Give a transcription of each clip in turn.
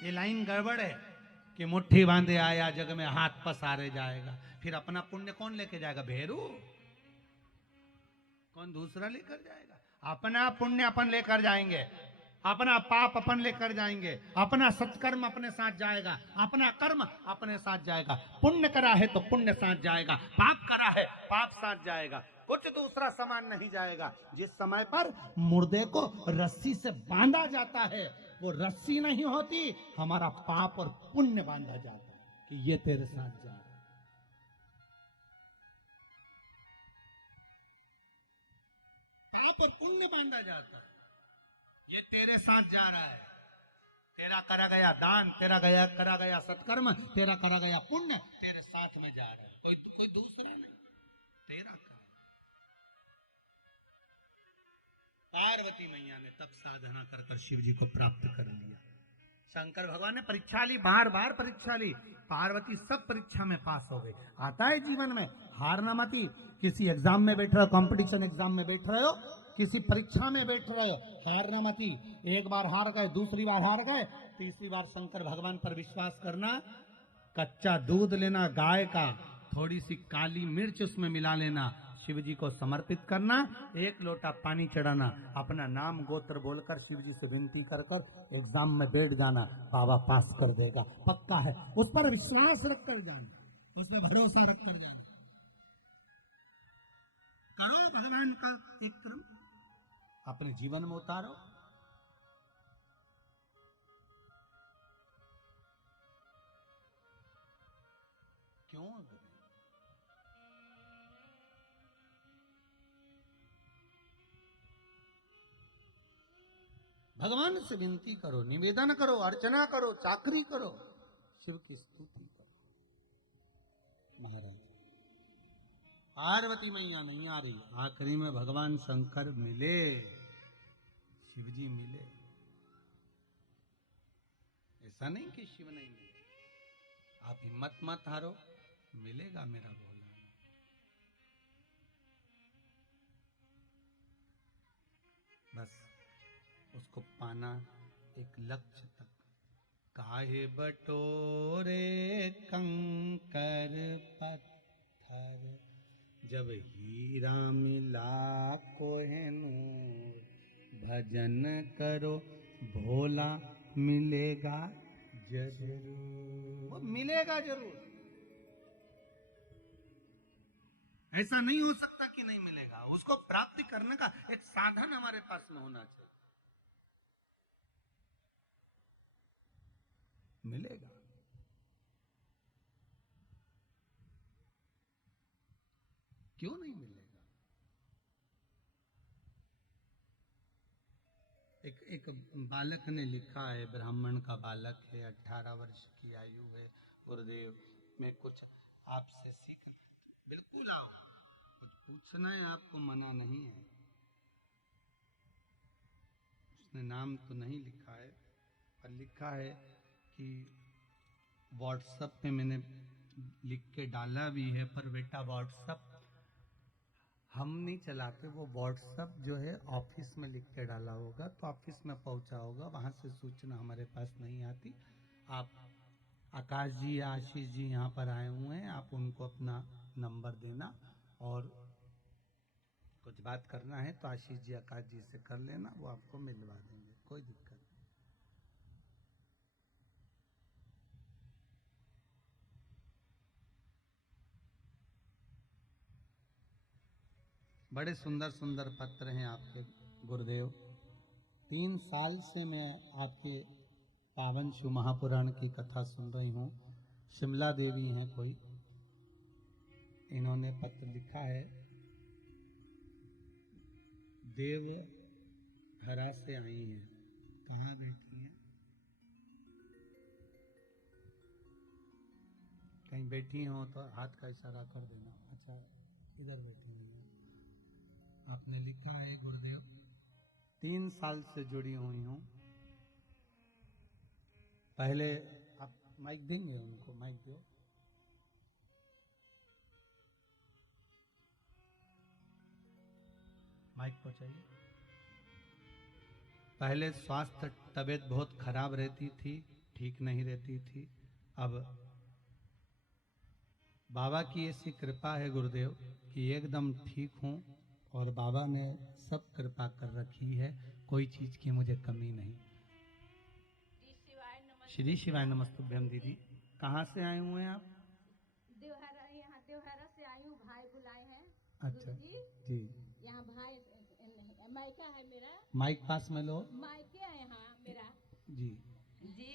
ये लाइन गड़बड़ है कि मुट्ठी बांधे आया जग में हाथ पसारे जाएगा। फिर अपना पुण्य कौन लेके जाएगा? भेरू? कौन दूसरा लेकर जाएगा? अपना पुण्य अपन लेकर जाएंगे, अपना पाप अपन लेकर जाएंगे, अपना सत्कर्म अपने साथ जाएगा, अपना कर्म अपने साथ जाएगा। पुण्य करा है तो पुण्य साथ जाएगा, पाप करा है पाप साथ जाएगा, कुछ दूसरा सामान नहीं जाएगा। जिस समय पर मुर्दे को रस्सी से बांधा जाता है वो रस्सी नहीं होती, हमारा पाप और पुण्य बांधा जाता है कि ये तेरे साथ जा रहा है। पाप और पुण्य बांधा जाता है, ये तेरे साथ जा रहा है। तेरा करा गया दान, तेरा गया करा गया सत्कर्म, तेरा करा गया पुण्य तेरे साथ में जा रहा है, कोई दूसरा नहीं, तेरा काम। पार्वती मैया ने तब साधना कर कर शिव जी को प्राप्त कर लिया। शंकर भगवान ने परीक्षा ली, बार बार परीक्षा ली, पार्वती सब परीक्षा में पास हो गई। आता है जीवन में हार ना मती। किसी एग्जाम में बैठ रहे हो, कंपटीशन एग्जाम में बैठ रहे हो, किसी परीक्षा में बैठ रहे हो, हार ना मती। एक बार हार गए, दूसरी बार हार गए, तीसरी बार शंकर भगवान पर विश्वास करना। कच्चा दूध लेना गाय का, थोड़ी सी काली मिर्च उसमें मिला लेना, शिव जी को समर्पित करना, एक लोटा पानी चढ़ाना, अपना नाम गोत्र बोलकर शिव जी से विनती कर कर एग्जाम में बैठ जाना, बाबा पास कर देगा, पक्का है। उस पर विश्वास रख कर जाना, उसमें भरोसा रख कर जाना। करो भगवान का एक क्रम, अपने जीवन में उतारो। क्यों? भगवान से विनती करो, निवेदन करो, अर्चना करो, चाकरी करो, शिव की स्तुति करो। महाराज पार्वती मैया नहीं आ रही, आखिरी में भगवान शंकर मिले, शिव जी मिले। ऐसा नहीं कि शिव नहीं मिले, आप हिम्मत मत हारो, मिलेगा मेरा भोला। बस उसको पाना एक लक्ष्य तक। काहे बटोरे कंकर पत्थर, जब हीरा मिला कोहिनूर, भजन करो भोला मिलेगा जरूर। वो मिलेगा जरूर, ऐसा नहीं हो सकता कि नहीं मिलेगा। उसको प्राप्ति करने का एक साधन हमारे पास में होना चाहिए। मिलेगा। क्यों नहीं मिलेगा? एक बालक ने लिखा है, ब्राह्मण का बालक है, 18 वर्ष की आयु है, गुरुदेव मैं कुछ आपसे सीखना। बिल्कुल आओ, कुछ पूछना है आपको, मना नहीं है। उसने नाम तो नहीं लिखा है, पर लिखा है कि व्हाट्सएप पे मैंने लिख के डाला भी है, पर बेटा व्हाट्सएप हम नहीं चलाते, वो व्हाट्सएप जो है ऑफिस में लिख के डाला होगा, तो ऑफिस में पहुंचा होगा, वहां से सूचना हमारे पास नहीं आती। आप आकाश जी या आशीष जी यहाँ पर आए हुए हैं, आप उनको अपना नंबर देना, और कुछ बात करना है तो आशीष जी आकाश जी से कर लेना, वो आपको मिलवा देंगे, कोई दिक्कत नहीं। बड़े सुंदर सुंदर पत्र हैं आपके गुरुदेव। 3 साल से मैं आपके पावन शिव महापुराण की कथा सुन रही हूँ। शिमला देवी हैं कोई, इन्होंने पत्र लिखा है, देव धरा से आई हैं। कहाँ बैठी हैं? कहीं बैठी हो तो हाथ का इशारा कर देना। अच्छा, इधर बैठी हैं। आपने लिखा है, गुरुदेव 3 साल से जुड़ी हुई हूँ। पहले आप माइक देंगे उनको, माइक दो। माइक पहुंचाइए। पहले स्वास्थ्य तबीयत बहुत खराब रहती थी, ठीक नहीं रहती थी। अब बाबा की ऐसी कृपा है गुरुदेव कि एकदम ठीक हूँ, और बाबा ने सब कृपा कर रखी है, कोई चीज की मुझे कमी नहीं। श्री शिवाय नमस्तुभ्यम। दीदी कहाँ से आए हुए हैं आप? देवहरा, यहाँ देवहरा से आई हूँ, भाई बुलाए हैं। अच्छा जी। यहाँ भाई मायका है मेरा। माइक पास में लो। मायके है यहाँ मेरा। जी जी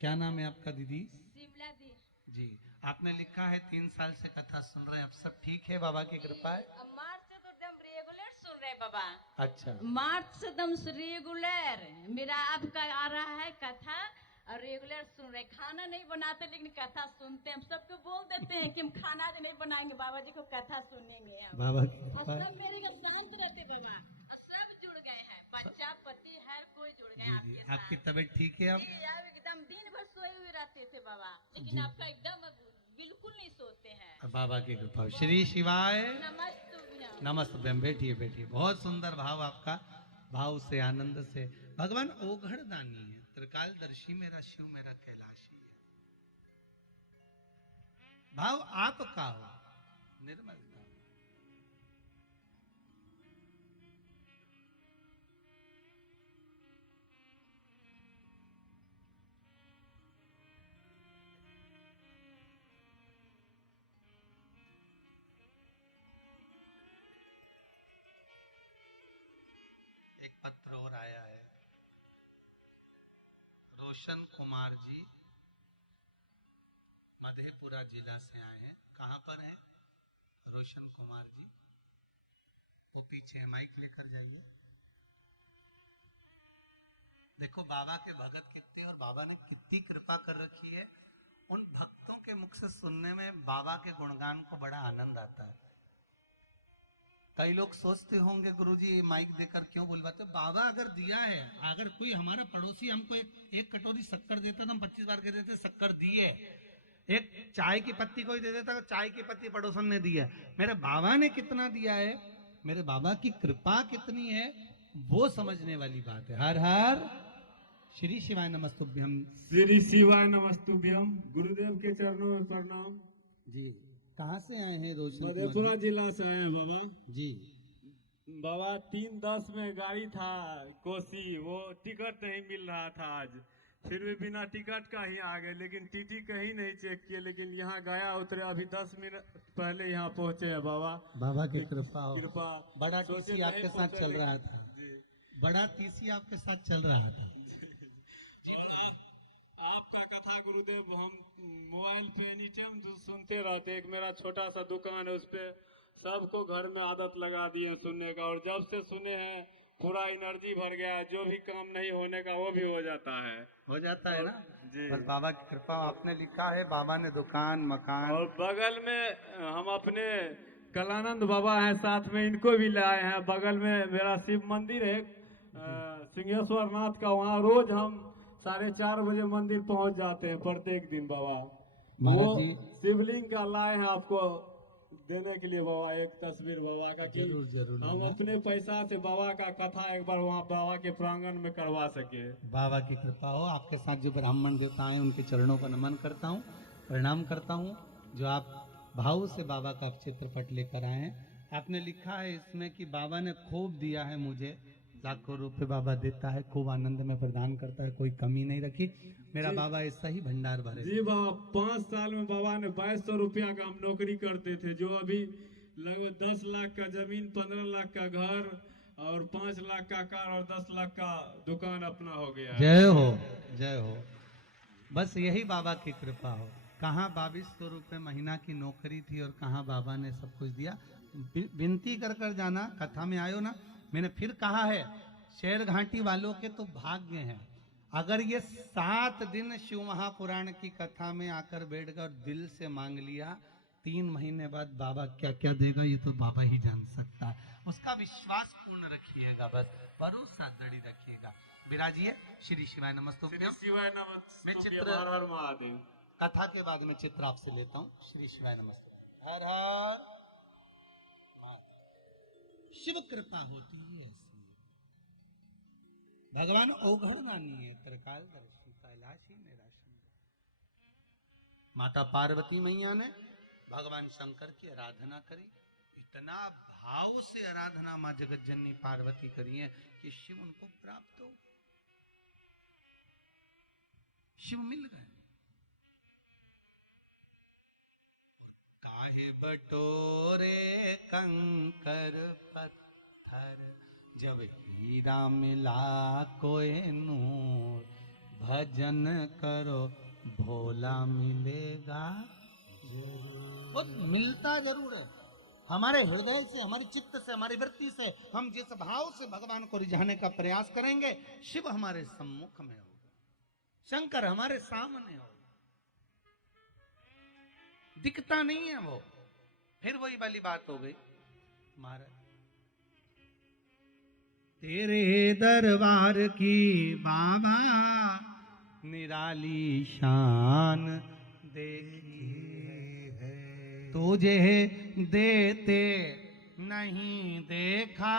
क्या नाम है आपका दीदी? शिमला दी जी। आपने लिखा है 3 साल से कथा सुन रहे हैं, अब सब ठीक है? बाबा की कृपा है। मार्च से तो एकदम रेगुलर सुन रहे बाबा। अच्छा। मार्च से एकदम रेगुलर मेरा आपका आ रहा है कथा, और रेगुलर सुन रहे। खाना नहीं बनाते लेकिन कथा सुनते हैं। हम सबको बोल देते हैं कि हम खाना नहीं बनाएंगे, बाबा जी को कथा सुनेंगे हम। बाबा की और कृपा है। सब मेरे का शांत रहते बाबा, और सब जुड़ गए हैं, बच्चा पति हर कोई जुड़ गए जी आपके जी। साथ। आपकी तबीयत ठीक है? जी, आप एकदम दिन भर सोए हुए रहते थे बाबा, जी। लेकिन आपका एकदम बिल्कुल नहीं सोते हैं। अब बाबा की कृपा हो। श्री शिवाय नमस्तुभ्यम। नमस्तुभ्यम। बैठिए बैठिए। बहुत सुंदर भाव आपका, भाव से आनंद से। भगवान ओघड़ दानी है, त्रिकालदर्शी मेरा शिव मेरा कैलाशी है। भाव आपका हो, निर्मलता। एक पत्र और आया है, रोशन कुमार जी मधेपुरा जिला से आए हैं। कहां पर है रोशन कुमार जी? वो पीछे माइक लेकर जाइए। देखो बाबा के भगत कितने, और बाबा ने कितनी कृपा कर रखी है। उन भक्तों के मुख से सुनने में बाबा के गुणगान को बड़ा आनंद आता है। कई लोग सोचते होंगे गुरुजी माइक देकर क्यों बुलवाते? बाबा अगर दिया है, अगर कोई हमारा पड़ोसी हमको एक कटोरी शक्कर देता तो हम 25 बार कह देते शक्कर दिए। एक चाय की पत्ती कोई दे देता तो चाय की पत्ती पड़ोसन ने दिया। मेरे बाबा ने कितना दिया है, मेरे बाबा की कृपा कितनी है, वो समझने वाली बात है। हर हर श्री शिवाय नमस्तुभ्यम। श्री शिवाय नमस्तुभ्यम। गुरुदेव के चरणों में प्रणाम। जी कहाँ से आए हैं रोशन कुमार मधेपुरा जी? जिला से आए हैं बाबा। जी बाबा 3:10 में गाड़ी था कोसी, वो टिकट नहीं मिल रहा था आज, फिर भी बिना टिकट का ही आ गए, लेकिन टीटी कहीं नहीं चेक किए, लेकिन यहाँ गया उतरे, अभी 10 मिनट पहले यहाँ पहुँचे हैं बाबा। बाबा की कृपा हो। कृपा। बड़ा सोचे टीसी नहीं आपके साथ पहुंचे, चल रहा लेकिन- था। जी। बड़ा टीसी आपके साथ चल रहा था। और आपका कथा गुरुदेव हम मोबाइल पे एनी टाइम सुनते रहते। एक मेरा छोटा सा दुकान है, उस पे सबको घर में आदत लगा दिए सुनने का, और जब से सुने हैं पूरा एनर्जी भर गया है। जो भी काम नहीं होने का वो भी हो जाता है। हो जाता है ना जी। बस बाबा की कृपा। आपने लिखा है बाबा ने दुकान मकान। और बगल में हम अपने कलानंद बाबा हैं, साथ में इनको भी लाए हैं। बगल में मेरा शिव मंदिर है सिंहेश्वर नाथ का, वहाँ रोज हम 4:30 बजे मंदिर पहुंच जाते हैं प्रत्येक दिन बाबा। वो महाराज जी शिवलिंग का लाए हैं आपको देने के लिए बाबा, एक तस्वीर बाबा का, कि जरूर जरूर हम लेना। अपने पैसा से बाबा का कथा एक बार वहाँ बाबा के प्रांगण में करवा सके। बाबा की कृपा हो। आपके साथ जो ब्राह्मण देवता हैं उनके चरणों का नमन करता हूँ, प्रणाम करता हूँ, जो आप भाव से बाबा का चित्रपट लेकर आए हैं। आपने लिखा है इसमें कि बाबा ने खूब दिया है मुझे, लाखों रुपए बाबा देता है, खूब आनंद में प्रदान करता है, कोई कमी नहीं रखी। मेरा जी। बाबा ऐसा ही भंडार भरे। जी बाबा, 5 साल में बाबा ने 2200 रुपया का हम नौकरी करते थे, जो अभी लगभग 10 लाख का जमीन, 15 लाख का घर, और 5 लाख का कार, और 10 लाख का दुकान अपना हो गया है। जय हो जय हो। बस यही बाबा की कृपा हो। कहाँ 2200 रुपये महीना की नौकरी थी और कहाँ बाबा ने सब कुछ दिया। विनती कर कर जाना, कथा में आयो ना, मैंने फिर कहा है शेर घाटी वालों के तो भाग्य हैं। अगर ये 7 दिन शिव महापुराण की कथा में आकर बैठ गए और दिल से मांग लिया, 3 महीने बाद बाबा क्या क्या देगा ये तो बाबा ही जान सकता है। उसका विश्वास पूर्ण रखिएगा, बस भरोसा दृढ़ रखिएगा। विराजिए। श्री शिवाय नमस्तुभ्यम। श्री शिवाय मैं नमस्तुभ्यम। चित्र- हर हर महादेव। कथा के बाद में चित्र आपसे लेता हूँ। श्री शिवाय नमस्ते। हर हर शिव कृपा होती है ऐसी। भगवान ओघड़ दानी है, त्रिकालदर्शी कैलाश काशी में राशन दो। माता पार्वती मैया ने भगवान शंकर की आराधना करी, इतना भाव से आराधना मां जगत जननी पार्वती करी है कि शिव उनको प्राप्त हो, शिव मिल गए। काहे बटोरे कंकर पत्थर, जब हीरा मिला कोई नूर, भजन करो भोला मिलेगा जरूर। वो मिलता जरूर है, हमारे हृदय से, हमारी चित्त से, हमारी वृत्ति से हम जिस भाव से भगवान को रिझाने का प्रयास करेंगे, शिव हमारे सम्मुख में होगा, शंकर हमारे सामने होगा। दिखता नहीं है वो, फिर वही वाली बात हो गई महाराज, तेरे दरबार की बाबा निराली शान देखी है, तुझे देते नहीं देखा,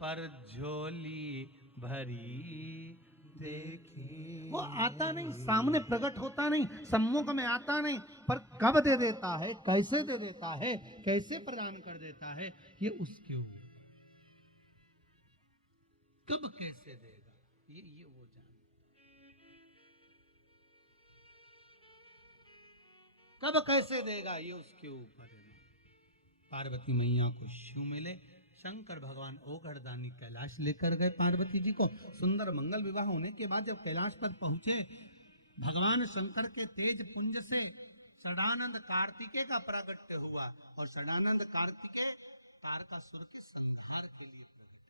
पर झोली भरी देखी। वो आता नहीं, सामने प्रकट होता नहीं, सम्मुख में आता नहीं, पर कब दे देता है, कैसे दे देता है, कैसे प्रदान कर देता है, ये उसके ऊपर, कब कैसे देगा ये वो जाने, कब कैसे देगा ये उसके ऊपर है। पार्वती मैया को शिव मिले, शंकर भगवान ओघड़दानी कैलाश लेकर गए पार्वती जी को। सुंदर मंगल विवाह होने के बाद जब कैलाश पर पहुंचे, भगवान शंकर के तेज पुंज से षडानंद कार्तिकेय का प्रागट्य हुआ, और षडानंद कार्तिकेय तारकासुर के संहार के लिए प्रगटे,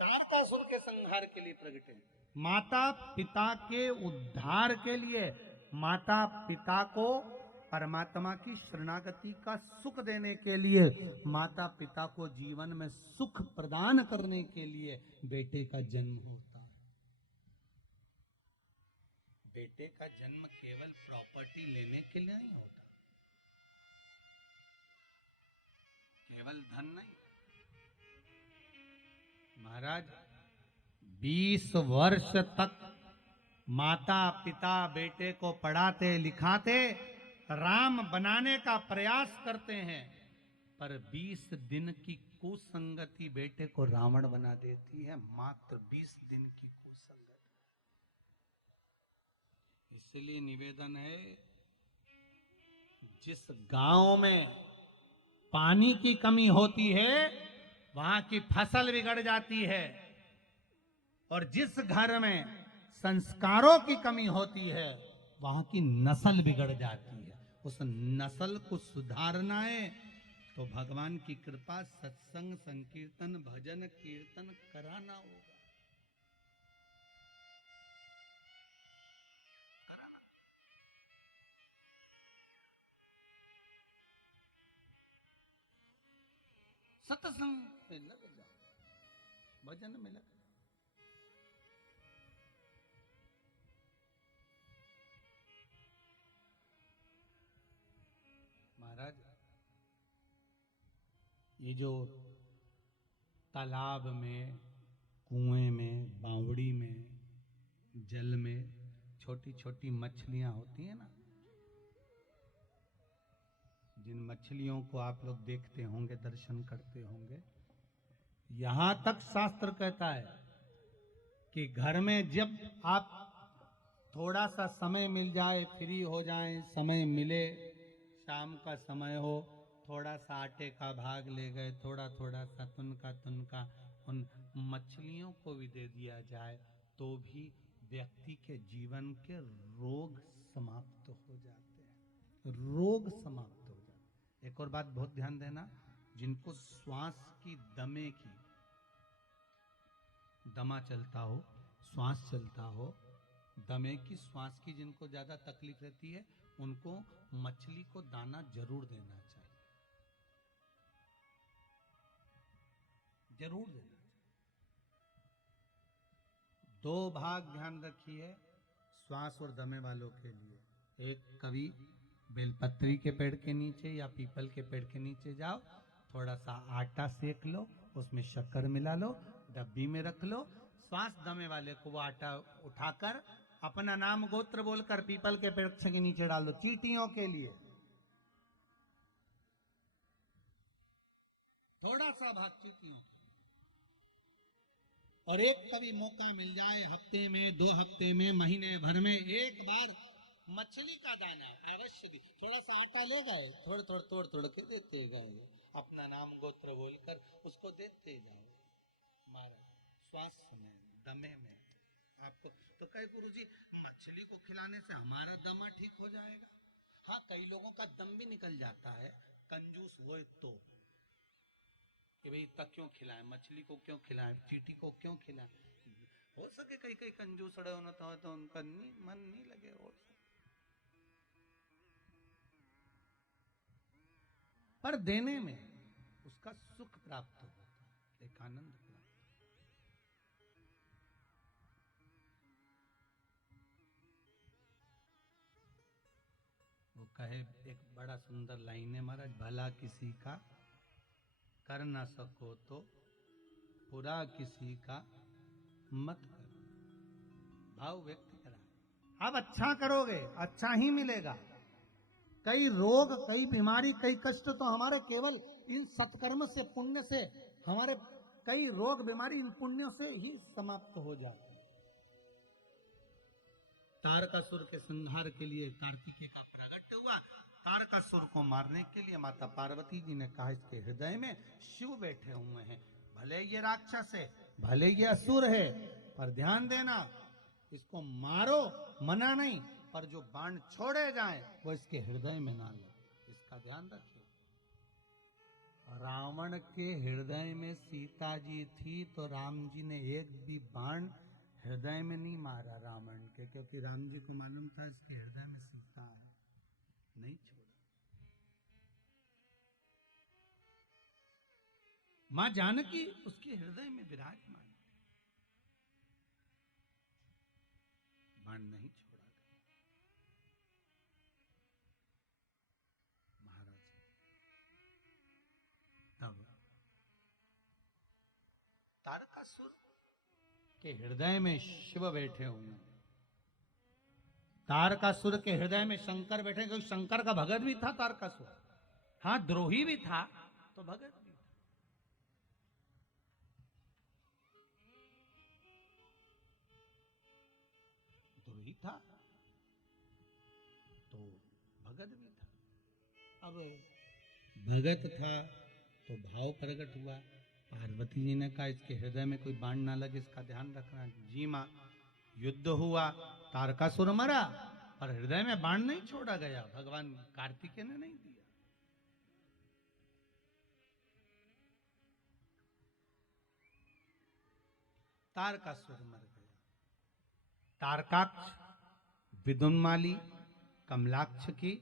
तारकासुर के संहार के लिए प्रगटे, माता पिता के उद्धार के लिए, माता पिता को परमात्मा की शरणागति का सुख देने के लिए, माता पिता को जीवन में सुख प्रदान करने के लिए बेटे का जन्म होता है। बेटे का जन्म केवल प्रॉपर्टी लेने के लिए नहीं होता, केवल धन नहीं। महाराज 20 वर्ष तक माता पिता बेटे को पढ़ाते लिखाते राम बनाने का प्रयास करते हैं, पर 20 दिन की कुसंगति बेटे को रावण बना देती है, मात्र 20 दिन की कुसंगति। इसलिए निवेदन है, जिस गांव में पानी की कमी होती है वहां की फसल बिगड़ जाती है, और जिस घर में संस्कारों की कमी होती है वहां की नस्ल बिगड़ जाती है। उस नस्ल को सुधारना है तो भगवान की कृपा, सत्संग, संकीर्तन, भजन कीर्तन कराना होगा, कराना। सत्संग में लग जाओ, भजन में लग जाओ। महाराज ये जो तालाब में, कुएं में, बावड़ी में, जल में छोटी छोटी मछलियां होती हैं ना, जिन मछलियों को आप लोग देखते होंगे, दर्शन करते होंगे, यहां तक शास्त्र कहता है कि घर में जब आप थोड़ा सा समय मिल जाए, फ्री हो जाए, समय मिले, शाम का समय हो, थोड़ा सा आटे का भाग ले गए, थोड़ा थोड़ा सा तुनका उन मछलियों को भी दे दिया जाए, तो भी व्यक्ति के जीवन के रोग समाप्त हो जाते हैं, रोग समाप्त हो जाते हैं। एक और बात बहुत ध्यान देना, जिनको श्वास की दमे की, दमा चलता हो, श्वास चलता हो, दमे की, श्वास की जिनको ज्यादा तकलीफ रहती है, उनको मछली को दाना जरूर देना चाहिए, जरूर देना चाहिए। 2 भाग ध्यान रखिए श्वास और दमे वालों के लिए। एक, कभी बेलपत्री के पेड़ के नीचे या पीपल के पेड़ के नीचे जाओ, थोड़ा सा आटा सेक लो, उसमें शक्कर मिला लो, डब्बी में रख लो, श्वास दमे वाले को वो आटा उठाकर अपना नाम गोत्र बोलकर पीपल के वृक्ष के नीचे डाल दो, चींटियों के लिए। थोड़ा सा भाग चींटियों के। और एक कभी मौका मिल जाए हफ्ते में, 2 हफ्ते में, महीने भर में एक बार मछली का दाना अवश्य दी। थोड़ा सा आटा ले गए, थोड़े थोड़े तोड़ तोड़ के देते गए, अपना नाम गोत्र बोलकर उसको देते जाओ। महाराज श्वास में, दमे में आपको तो कहे गुरुजी मछली को खिलाने से हमारा दमा ठीक हो जाएगा। हाँ, कई लोगों का दम भी निकल जाता है, कंजूस हो तो, कि भाई तक क्यों खिलाएं, मछली को क्यों खिलाएं, चींटी को क्यों खिलाएं। हो सके कई कई कंजूस अड़े होना था तो उनका मन नहीं लगे। और पर देने में उसका सुख प्राप्त होता है, एक आनंद प्राप्त। वो कहे, एक बड़ा सुंदर लाइन है महाराज, भला किसी का कर ना सको तो बुरा किसी का मत करो। भाव व्यक्त करा, अब अच्छा करोगे अच्छा ही मिलेगा। कई रोग, कई बीमारी, कई कष्ट तो हमारे केवल इन सत्कर्म से, पुण्य से, हमारे कई रोग बीमारी इन पुण्यों से ही समाप्त हो जाते हैं। तारकासुर के संहार के लिए कार्तिकेय का प्रकट हुआ। तारकासुर को मारने के लिए माता पार्वती जी ने कहा, इसके हृदय में शिव बैठे हुए हैं, भले ये राक्षस है, भले ये असुर है, पर ध्यान देना इसको मारो, मना नहीं, पर जो बाण छोड़े जाएं वो इसके हृदय में ना लगे, इसका ध्यान रखिए। रावण के हृदय में सीता जी थी तो राम जी ने एक भी बाण हृदय में नहीं मारा रावण के, क्योंकि राम जी को मालूम था इसके हृदय में सीता है, नहीं छोड़ा। मां जानकी उसके हृदय में विराजमान, बाण नहीं छोड़ा गया। महाराज तब तारकासुर के हृदय में शिव बैठे हुए हैं। तारकासुर के हृदय में शंकर बैठे, क्योंकि शंकर का भगत भी था तारकासुर। हाँ, द्रोही भी था तो भगत भी था। द्रोही था तो भगत भी था। अब भगत था तो भाव प्रकट हुआ। पार्वती जी ने कहा, इसके हृदय में कोई बाण ना लगे, इसका ध्यान रखना। जी मां, युद्ध हुआ, तारकासुर मरा, पर हृदय में बाण नहीं छोड़ा गया, भगवान कार्तिकेय ने नहीं दिया। तारकासुर मर गया। तारकाक्ष, विदुन्माली, कमलाक्ष की,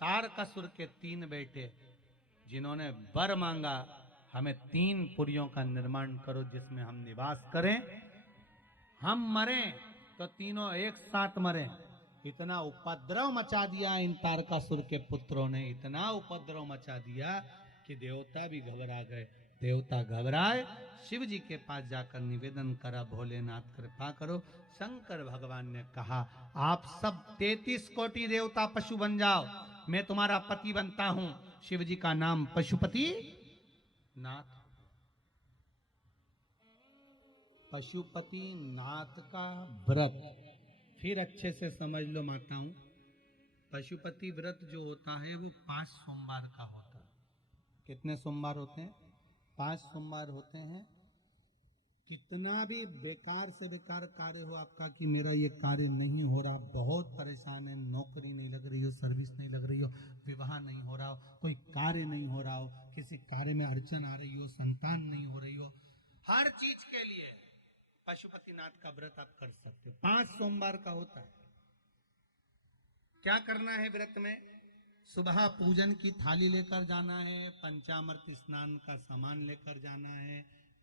तारकासुर के 3 बेटे, जिन्होंने वर मांगा, हमें 3 पुरियों का निर्माण करो जिसमें हम निवास करें, हम मरें तो तीनों एक साथ मरें। इतना उपद्रव मचा दिया इन तारकासुर के पुत्रों ने, इतना उपद्रव मचा दिया कि देवता भी घबरा गए। देवता घबराए, शिव जी के पास जाकर निवेदन करा, भोलेनाथ कृपा करो। शंकर भगवान ने कहा, आप सब 33 कोटि देवता पशु बन जाओ, मैं तुम्हारा पति बनता हूं। शिव जी का नाम पशुपति नाथ। पशुपति नाथ का व्रत फिर अच्छे से समझ लो माताओं। पशुपति व्रत जो होता है वो 5 सोमवार का होता है। कितने सोमवार होते हैं? 5 सोमवार होते हैं। कितना भी बेकार से बेकार कार्य हो आपका, कि मेरा ये कार्य नहीं हो रहा, बहुत परेशान है, नौकरी नहीं लग रही हो, सर्विस नहीं लग रही हो, विवाह नहीं हो रहा हो, कोई कार्य नहीं हो रहा हो, किसी कार्य में अड़चन आ रही हो, संतान नहीं हो रही हो, हर चीज के लिए पशुपतिनाथ का व्रत आप कर सकते हो। 5 सोमवार का होता है। क्या करना है व्रत में? सुबह पूजन की थाली लेकर जाना है, पंचामृत स्नान का सामान लेकर जाना है,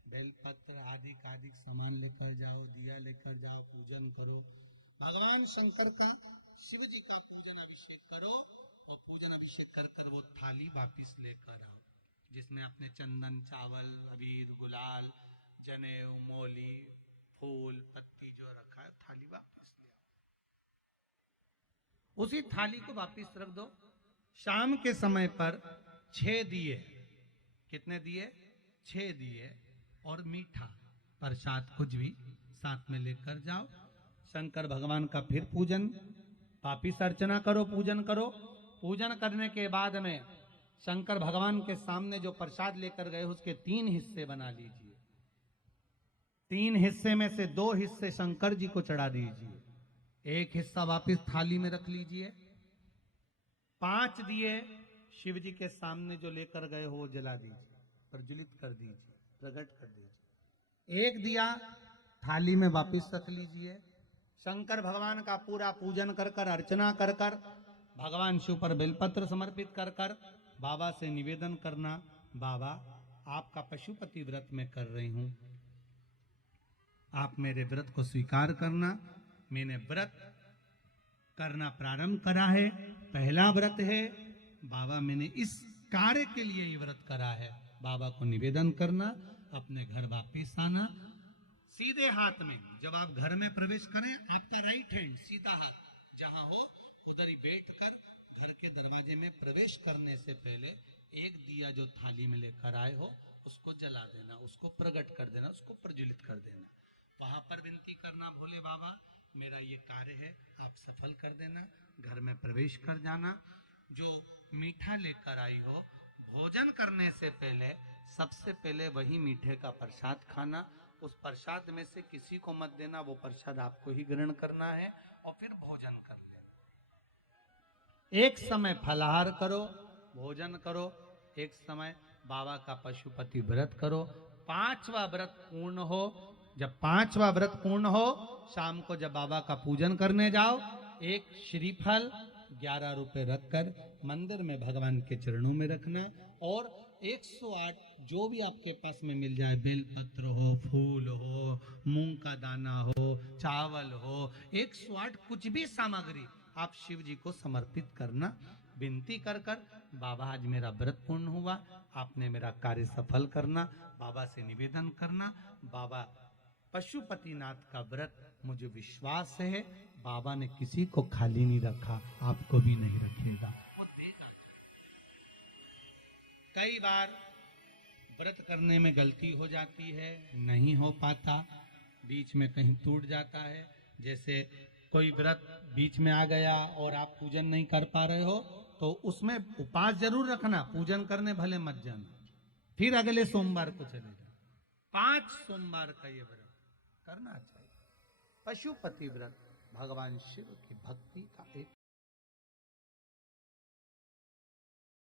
बेलपत्र आदि सामान लेकर जाओ, दिया लेकर जाओ, पूजन करो, भगवान शंकर का, शिव जी का पूजन अभिषेक करो, और पूजन अभिषेक कर कर वो थाली वापिस लेकर आओ, जिसमें अपने चंदन, चावल, अबीर, गुलाल, जनेऊ, मौली, फूल, उसी थाली को वापस रख दो। शाम के समय पर 6 दिए, कितने दिए? 6 दिए और मीठा प्रसाद कुछ भी साथ में लेकर जाओ। शंकर भगवान का फिर पूजन, वापिस अर्चना करो, पूजन करो। पूजन करने के बाद में शंकर भगवान के सामने जो प्रसाद लेकर गए उसके 3 हिस्से बना लीजिए। 3 हिस्से में से 2 हिस्से शंकर जी को चढ़ा दीजिए, 1 हिस्सा वापिस थाली में रख लीजिए। 5 दिए शिव जी के सामने जो लेकर गए हो वो जला दीजिए, प्रज्वलित कर दीजिए, प्रकट कर दीजिए। 1 दिया थाली में वापिस रख लीजिए। शंकर भगवान का पूरा पूजन कर कर, अर्चना कर कर, भगवान शिव पर बेलपत्र समर्पित कर कर बाबा से निवेदन करना, बाबा आपका पशुपति व्रत में कर रही हूं, आप मेरे व्रत को स्वीकार करना। मैंने व्रत करना प्रारंभ करा है, पहला व्रत है बाबा, मैंने इस कार्य के लिए ये व्रत करा है। बाबा को निवेदन करना, अपने घर वापिस आना। सीधे हाथ में जब आप घर में प्रवेश करें, आपका राइट हैंड सीधा हाथ जहां हो उधर ही बैठकर घर के दरवाजे में प्रवेश करने से पहले 1 दिया जो थाली में लेकर आए हो उसको जला देना, उसको प्रकट कर देना, उसको प्रज्वलित कर देना। वहां पर विनती करना, भोले बाबा मेरा ये कार्य है, आप सफल कर देना। घर में प्रवेश कर जाना। जो मीठा लेकर आई हो, भोजन करने से पहले सबसे पहले वही मीठे का प्रसाद खाना। उस प्रसाद में से किसी को मत देना, वो प्रसाद आपको ही ग्रहण करना है और फिर भोजन कर लेना। एक समय फलाहार करो, भोजन करो, एक समय बाबा का पशुपति व्रत करो। 5वां व्रत पूर्ण हो, जब 5वां व्रत पूर्ण हो, शाम को जब बाबा का पूजन करने जाओ, एक श्रीफल 11 रुपए रखकर मंदिर में भगवान के चरणों में रखना और 108 जो भी आपके पास में मिल जाए, बेलपत्र हो, फूल हो, मूंग का दाना हो, चावल हो, 108 कुछ भी सामग्री आप शिव जी को समर्पित करना। विनती कर कर बाबा आज मेरा व्रत पूर्ण हुआ, आपने मेरा कार्य सफल करना। बाबा से निवेदन करना, बाबा पशुपतिनाथ का व्रत मुझे विश्वास है बाबा ने किसी को खाली नहीं रखा, आपको भी नहीं रखेगा। कई बार व्रत करने में गलती हो जाती है, नहीं हो पाता, बीच में कहीं टूट जाता है। जैसे कोई व्रत बीच में आ गया और आप पूजन नहीं कर पा रहे हो तो उसमें उपवास जरूर रखना, पूजन करने भले मत जाना, फिर अगले सोमवार को चले जाओ। 5 सोमवार का ये व्रत करना चाहिए। पशुपति व्रत भगवान शिव की भक्ति का एक